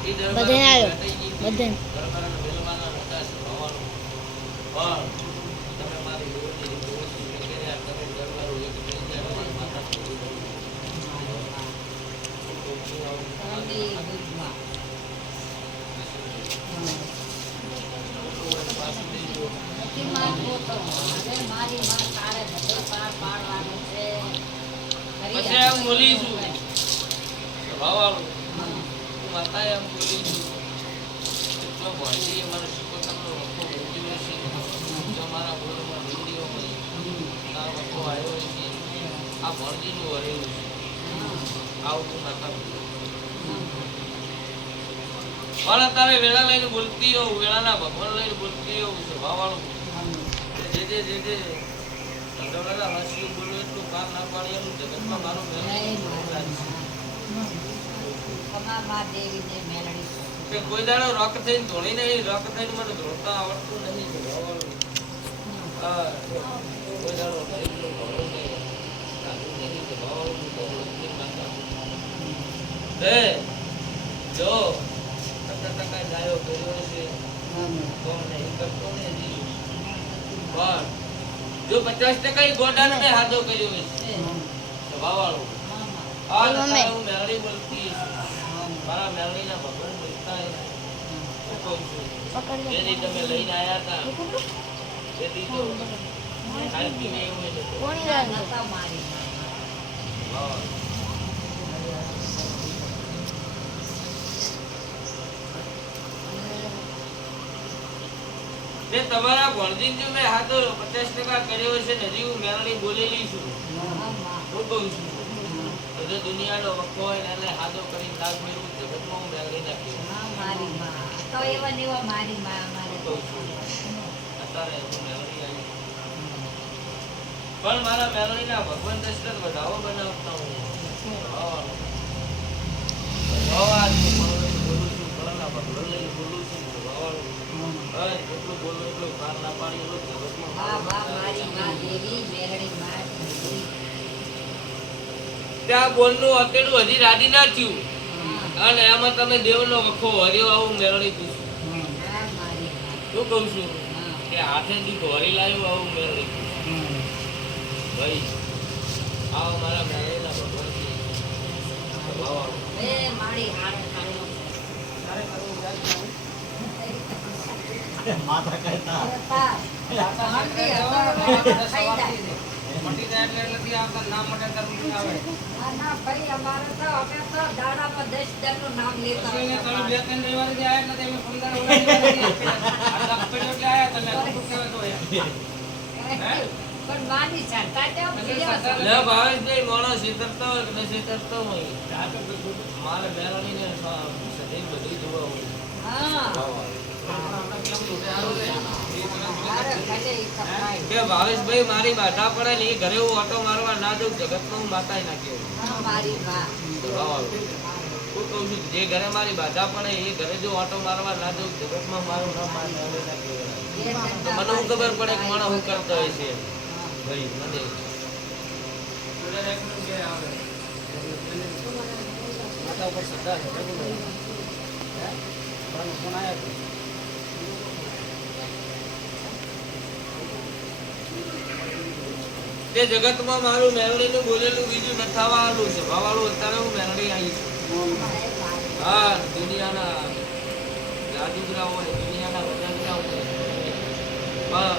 બધાને આવ્યો બધાને પછી એમ બોલી છું ભાવાળું માતા એમ બોલી છું એટલો ભાઈ મને શિકોતરનો વખો મોકલ્યો છે જો મારા બોલમાં વિડીયોમાં તારો વખો આવ્યો છે આ ભણજીનું વરેલું છે આવું તું માતા પણ તારે વેળા લઈને બોલતી હોઉં વેળાના ભગવાન લઈને બોલતી હોઉં છે ભાવાળું જે હાસ્યું બોલું એટલું કામ ના પાડી એનું જગતમાં મારું કોઈ દાડો રોક થઈને ધોણી નહીં રોક થઈને મને ધોતા આવડતું નહીં કોઈ દાડો જો ટકા ગાયો કર્યો છે કોણ નહીં કરતો ને પણ જો 50% ગોડાનો ને હાદો કર્યો છે સ્વભાવવાળો આ હું મેલડી બોલતી મારા મેલડીના ભગવાન બોલતા જેથી તમે લઈને આયા હતા તેથી તો હાલતી ને એવું છે મેં તમારા ભણજીને મેં હાથો 50% કર્યો છે ને હજી હું મેલડી બોલેલી છું હું કહું છું બધો દુનિયાનો વખો હોય ને એટલે હાથો કરીને લાગ મેળવું જગતમાં હું મેલડી નાખી અત્યારે હું મેલડી આવી પણ મારા મેલડીના ભગવાન દશરથ વધાવો બનાવતા હું બોલું છું ઘરના ભગવાન લઈને બોલું છું એટલું બોલો એટલું કાર ના પાડી ત્યાં બોલનું અતેડું હજી રાજી ના થયું અને એમાં તમે દેવનો વખો હર્યો આવું મેળવી પૂછ્યું શું કઉ છું કે હાથેથી ભરી લાવ્યું આવું મેળવી ભાઈ આવો મારા મેળવીના ભગવાન માતા કહેતા મટી જાય એટલે નથી આવતા નામ માટે કરવું આવે ના ભાઈ અમારે તો અમે તો દાડામાં 10 જણનું નામ લેતા તમે બે ત્રણ રવિવારે જે આયા નથી અમે 15 આ લખપેટ એટલે આયા તમે ખોટું કહેવા તો પણ માની છાતા તે લે ભાવેશભાઈ મોણો સીતરતો હોય કે સીતરતો હોય મારે મેરાણીને સધી બધી જોવા હોય કે ભાવેશભાઈ મારી બાધા પડે ને ઘરે હું ઓટો મારવા ના દઉં જગતમાં હું માતા નાખ્યો હું કહું છું જે ઘરે મારી બાધા પડે એ ઘરે જો ઓટો મારવા ના દઉં જગતમાં મારું નામ નાખ્યો મને હું ખબર પડે કે માણસ હું કરતો હોય છે ભાઈ મને માતા ઉપર શ્રદ્ધા છે તે જગતમાં મારું મેલડીનું બોલેલું બીજું ન થવાનું છે ભાવાળું અત્યારે હું મેલડી આવી છું હા દુનિયાના જાદુગરા હોય દુનિયાના વજાગરા હોય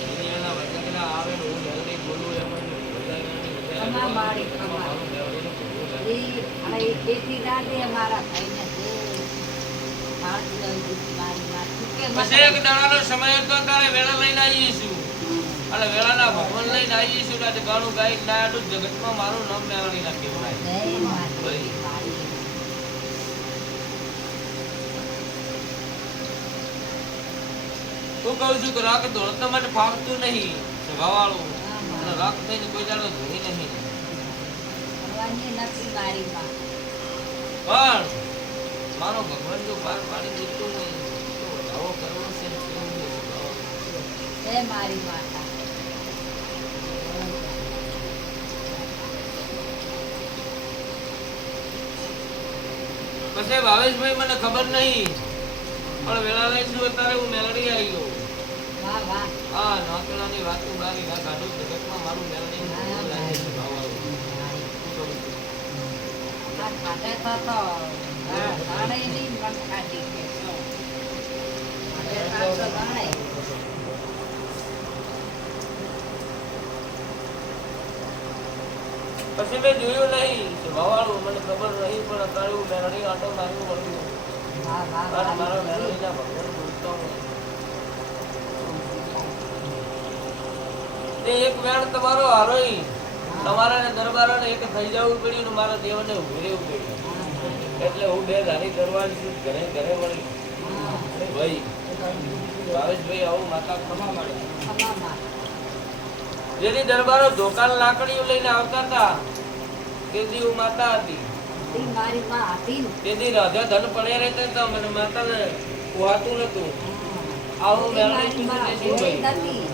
દુનિયાના વજાગરા આવે ને હું મેલડી બોલું એમ પછી એક દાડાનો સમય હતો તારે વેળા લઈને આવીશું અને વેળાના ભગવાન લઈને આવીશું ને ગાણું ગાઈ ના જગતમાં મારું નામ મેળવી નાખ્યું હું કહું છું કે રાખ દોડતા માટે ફાવતું નહીં સ્વભાવવાળું અને રાખ થઈને કોઈ દાડો ધોઈ નહીં પણ મારો ભગવાન જો પાર પાડી દીધું નહીં તો વધાવો કરવો છે મારી માતા પછી ભાવેશભાઈ મને ખબર નહીં પણ વેળા લઈ છું અત્યારે હું મેલડી આવી ગયો વાહ વાહ હા નોકરાની વાતો મારી વાત આડું જગતમાં મારું મેલડી લાગે છે ભાવવાળું. શું કહું છું? આ ખાતે તો દાડે નહીં મન ખાતી કે શું ખાતે તો દાડે પછી મેં જોયું નહીં ભાવવાળું મને ખબર નહીં પણ અત્યારે હું મેલડી આટો માર્યું વળ્યું વાહ વાહ અને વાહ મારો મેલડીના ભગવાન બોલતો હું તે એક વેળ તમારો હારોઈ તમારા ને દરબારા ને એક થઈ જવું પડ્યું ને મારા દેવને ઉભી રહેવું પડ્યું એટલે હું બે ધારી કરવાની છું ઘરે ઘરે વળી ભાઈ ભાવેશભાઈ આવું માતા ખમા મળે જેથી દરબારો દુકાન લાકડીઓ લઈને આવતા હતા તેથી હું માતા હતી તી મારી માં હતી ને. તેથી રાધા ધન પડ્યા રહેતા હતા મને માતાને કુહાતું નતું આવું તી મેળવી મારી છું માં તે જોઈ ભાઈ નથી.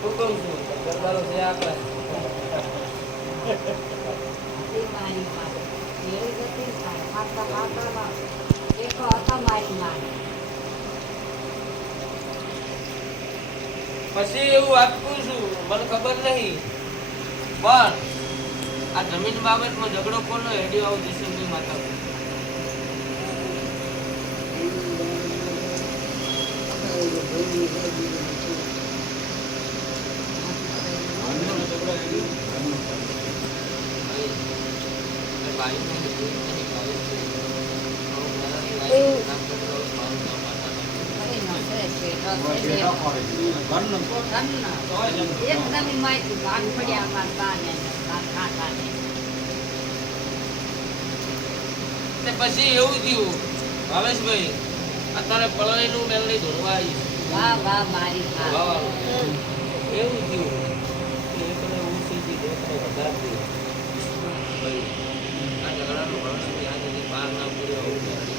શું કહું છું દરબારો છે આપણા તી મારી માં જોઈ નથી. માતા માતામાં એક હતા મારી માં. પછી એવું વાંચું છું મને ખબર નહીં પણ આ જમીન બાબતમાં ઝઘડો કોનો હેડ્યો આવું દિશા માતા અરે નસરે શેઠો છે એકદમ માહિતી ભાગ પડ્યા મારા બાને ને મારા કાકાને. પછી એવું થયું ભાવેશભાઈ અત્યારે પલાળીનું મેલડી ધોળવા આવી વાહ વાહ મારી માં. એવું થયું કે એકને ઊંચી હતી એકને વધારતી ભાઈ આ ઝઘડાનું વર્ણન બી આજે સુધી પાર ના પૂર્યો આવું મેલડી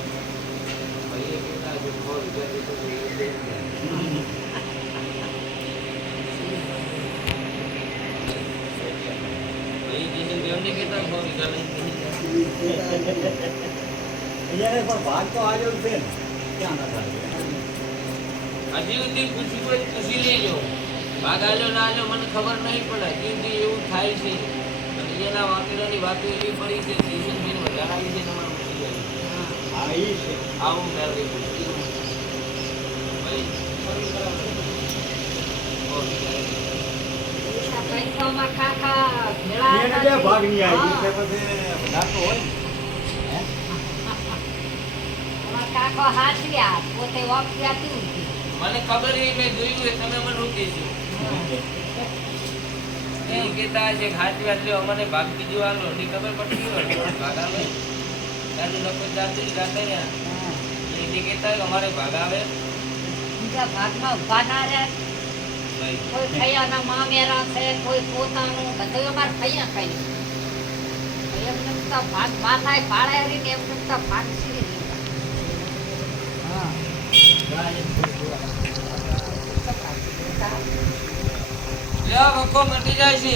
ભાઈએ કીધા હજુ 6 વીઘા જેટલું જોઈએ છે. ભાઈ કિશન દેવને કહેતા 6 વીઘા લઈને બેસી જાય. ભાગ તો આવ્યો છે ને ક્યાં ના થાય હજી સુધી પૂછ્યું હોય તો પૂછી લેજો ભાગ આલ્યો ના આલ્યો મને ખબર નહીં પડે હજી સુધી એવું થાય છે અને એના વાંકીલોની વાતો એવી પડી છે કિશનભાઈને વધારે આવી છે તમારે પૂછી લેજો આ ઈ છે આવું મેળવી પૂછ્યું ભાઈ આ પૈસામાં કાકા ભેળા એને હતા જે તે. ભાગની આવી હા. છે પછી વધારતો હોય ને અમારા કાકો હાથ્યા પોતે વાપર્યા તું. મને ખબર એ મેં જોયું એ તમે મને શું કહેશો એ કહેતા હશે કે હાથ વાત લ્યો અમને ભાગ બીજો આલો ની ખબર પડતી હોય ભાગ આવે ત્યારે લોકો જાતે જાતે રહ્યા એ કહેતા હોય કે અમારે ભાગ આવે બીજા ભાગમાં ઉભા ના રહે. ભાઈ કોઈ ખૈયાના મામેરા છે કોઈ પોતાનું બધું અમારે ખૈયા ખાઈ એમને તો ભાગ માથાએ પાળે હરીને એમને તો ભાગ સીરી દીધા. હા જેવા વખો મટી જાય છે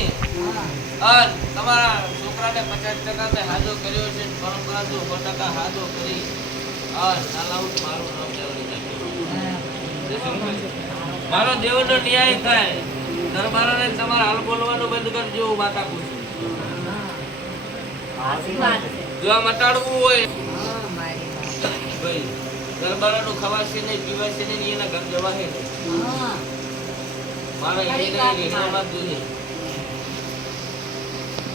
હા અને તમારા છોકરાને 50% મેં હાજો કર્યો છે પરંપરા જો 100% હાજો કરી અને નાલાઉટ મારું નામ લેવડી નાખ્યું મારો દેવનો ન્યાય થાય દરબારોને તમારે હાલ બોલવાનું બંધ કરજો હું માતા પૂછું સાચી વાત છે. જો આ મટાડવું હોય હા મારી વાત. ભાઈ દરબારોનું ખવાશે નહીં પીવાશે નહીં એના ઘર જવાશે નહીં હા મારે ખરી એને વાત રેડિયોમાં જ જોઈએ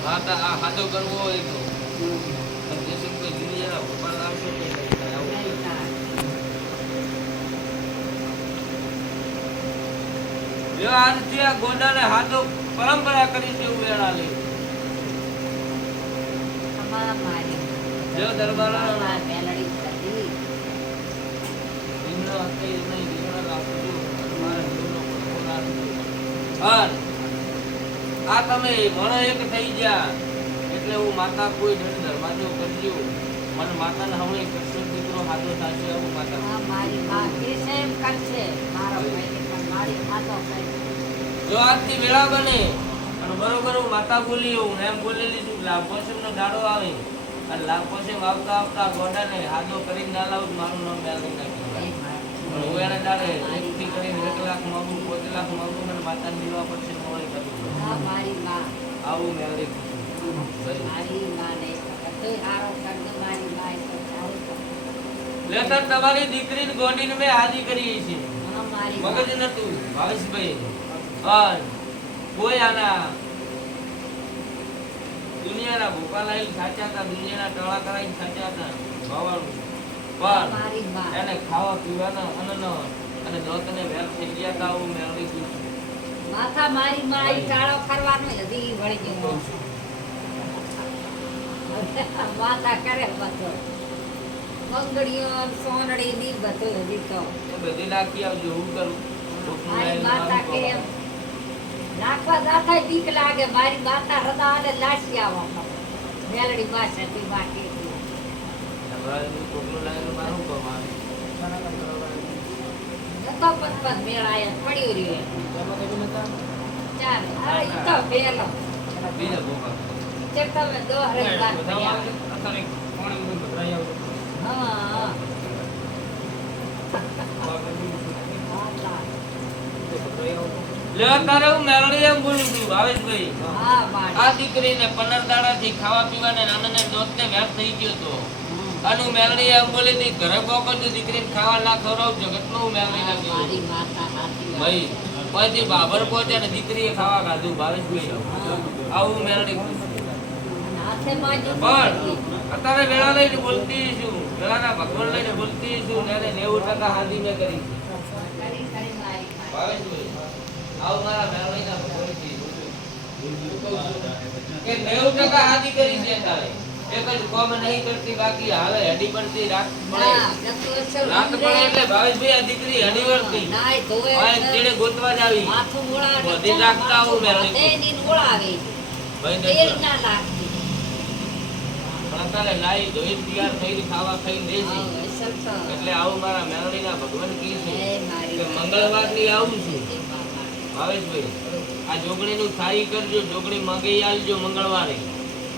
માતા આ હાજો કરવો હોય તો અને દેશી કોઈ દુનિયાના ભગવાન આવશે નહીં કઈ થાય આવું નહીં થાય. જો આજથી આ ગોડાને હાથો પરંપરા કરી છે એવું વેળા લે તમારા મારી જો દરબારો આ મેલડી હતી. દિનનો હતે નહીં દિનનો રાખજો તમારા જીવનો પ્રભુ રાખજો અને આ તમે મણ એક થઈ ગયા એટલે હું માતા કોઈ દંડ ધર્માજો કરજો મને માતાને હવે કૃષ્ણ દીકરો હાથો થશે આવું માતા હા મારી માં કેસે એમ કરશે મારો ભાઈ પણ મારી હાથો કઈ. જો આજથી વેળા બને અને અને બરોબર હું માતા બોલી હું એમ બોલેલી છું લાભપંચમનો દાડો આવે અને લાભપંચમ આવતા આવતા ગોડાને હાદો કરીને ના લાવું મારું નામ મેળવી નાખ્યું પણ હું એને દાડે એકથી કરીને 1 લાખ માંગું 5 લાખ માંગું મને માતાને દીવા પડશે મોળી કરું હા મારી માં આવું મેળવી મારી માં નહીં બધું હારો કરજો મારી માં એ તો સારું કરજો. લેતર તમારી દીકરીને ગોડીને મેં હાજી કરી છે હા મારી માં. મગજ નતું ભાવેશભાઈ હા કોઈ આના દુનિયાના ભૂકા લાવી સાચા હતા દુનિયાના ટળા કરાવીને સાચા હતા ભાવાળું હા પણ મારી માં. એને ખાવા પીવાના અન્ન અને દોતને વેર થઈ ગયા હતા હું મેળવી દઉં છું માથા મારી માં ઈ ટાળો કરવાનો હજી વળી ગયો માથા કરે બધો મંગળીઓ સોનડી ની બધું હજી તો એ બધી નાખી આવજો હું કરું મારી માતા કે એમ નાખવા જાતા બીક લાગે મારી માતા હૃદય અને લાસી આવા મેલડી પાસેથી બાકી કોકનું લાવીને મારું કરવાનું નતો પત મેળાય પડ્યું રહ્યું ચાલ હવે ઈ તો પેલો બીજા ભૂકા જે તમે દોહરે વાત કર્યા. અત્યારે કોણે ભરાઈ આવજો હા હા લે તારે હું મેળવી એમ બોલું છું ભાવેશભાઈ હા મારી આ દીકરીને 15 દાડાથી ખાવા પીવાને નાનાને દોતને વેર થઈ ગયો તો અને હું મેળવી એમ બોલી હતી ઘરે પોકડજો દીકરીને ખાવા ના ખવડાવજો કેટલું હું મેળવી નાખ્યો મારી માતા હાથી ભાઈ પછી બાબર પહોંચ્યા ને દીકરીએ ખાવા ખાધું ભાવેશભાઈ આવું મેળવી હાથે માજી પણ અત્યારે વેળા લઈને બોલતી છું વેળાના ભગવાન લઈને બોલતી છું ને એને 90% હાજી મેં કરી છે. કરી કરી મારી માં. ભાવેશભાઈ આવું મારા મેળવીના ભગવાનથી કે 90% હાજી કરી છે તારે એક જ કોમ નહીં કરતી બાકી હાલે હેડી પડતી રાત પડે ના ગતો અસર રાત પડે એટલે ભાવેશભાઈ આ દીકરી હેડી વળતી નાય ધોવે આ તેડે ગોતવા જ આવી માથું ઓળાવે બધી રાખતા આવું મેળવી તેની ઓળાવે ભાઈ તેલ દર્શન. ના લાગતી પણ અત્યારે નાઈ ધોઈ તૈયાર થઈને ખાવા ખાઈને દે છે હા અસર તો એટલે આવું મારા મેળવીના ભગવાન કી છે એ મારી કે માં. મંગળવારની આવું છું એ બાબા. ભાવેશભાઈ આ જોગણીનું થાળી કરજો જોગણી માંગી આલજો મંગળવારે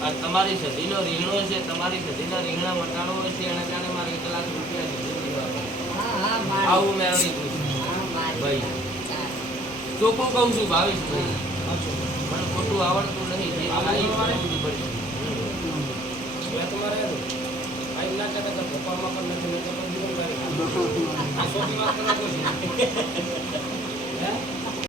આ તમારી સધીનો રીંગણો છે તમારી સધીના રીંગણા વટાણો છે એના કારણે મારે 1 લાખ રૂપિયા દીધું દેવા. હા હા મારી આવું મેળવી દઉં છું હા મારી ભાઈ. ચાલ. ચોખ્ખું કહું છું ભાવેશભાઈ મને ખોટું આવડતું નહીં જે ખાઈ એ સમજવું પડશે. હા